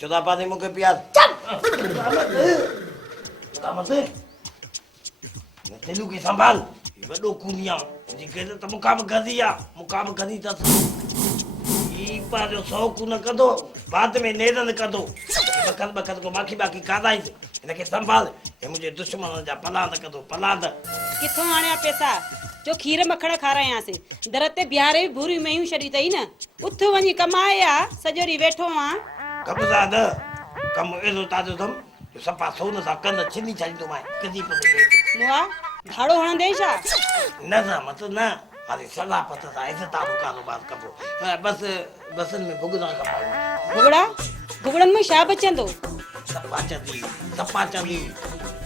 चौदह पानी मुके प्यार तेलू की संभाल वडो कुनिया जी कहते त मुकाम गदिया मुकाम गदी तस ई पा जो सौ कुन कदो बाद में नेरन कदो बकत को बाकी कादाई इनके संभाल ये मुझे दुश्मन जा पलाद कदो पलाद किथों आणिया पैसा जो खीर मखण खारायासीं दर ते बिहारे भूरी मयूं छॾी अथई न उथ वञी कमाए आ सॼो ॾींहुं वेठो आ कबजा द कम एलो ताजो दम जो सपा सोन सा कन छिनी छाईंदो मां कदी पे मुआ भाड़ो हणंदे छा न मत न अरे सलाह पता सा ऐसे तारो कारोबार कबो बसन में भुगदा कपाऊ भुगड़न में छा बचंदो सपा चंदी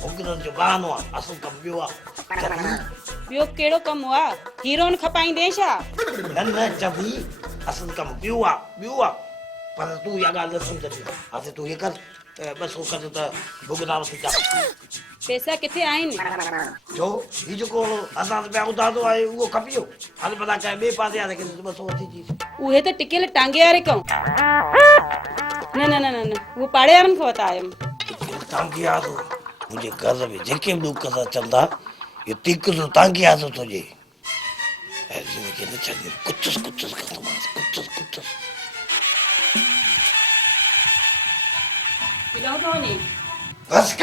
भुगदन जो बहानो असु कम बियो आ ॿियो कहिड़ो कमु आ हीरोइन खपाईंदे छा न चंदी असु कम बियो आ पर तू या गाल समझ असे तू ये कर बस वो कर त भुगदा से जा पैसा किथे आहिनि जो ही जो को असां पे उधारो आहे वो खपियो हाल पता कहे बे पासे आ लेकिन बस वो थी चीज उहे त टिकियल टांगे वारे कऊं न वो पाड़े वारनि खां वता आयमि टांगे आ तो मुझे घर में जेके लोग कसा चंदा ये तिक जो टांगे आ तो तुझे ऐसे में के चाहिए कुछ कर कुछ पिलाओ तो नहीं बस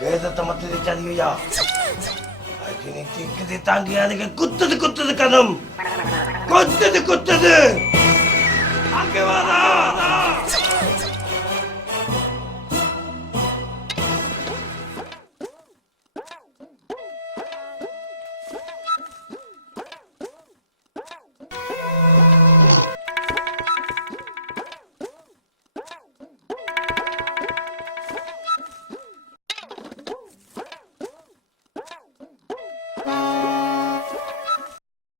गए तो मत दे चली या आज नहीं तिक दे टांगे आ लेकिन कुछ कदम कुछ आगे वाला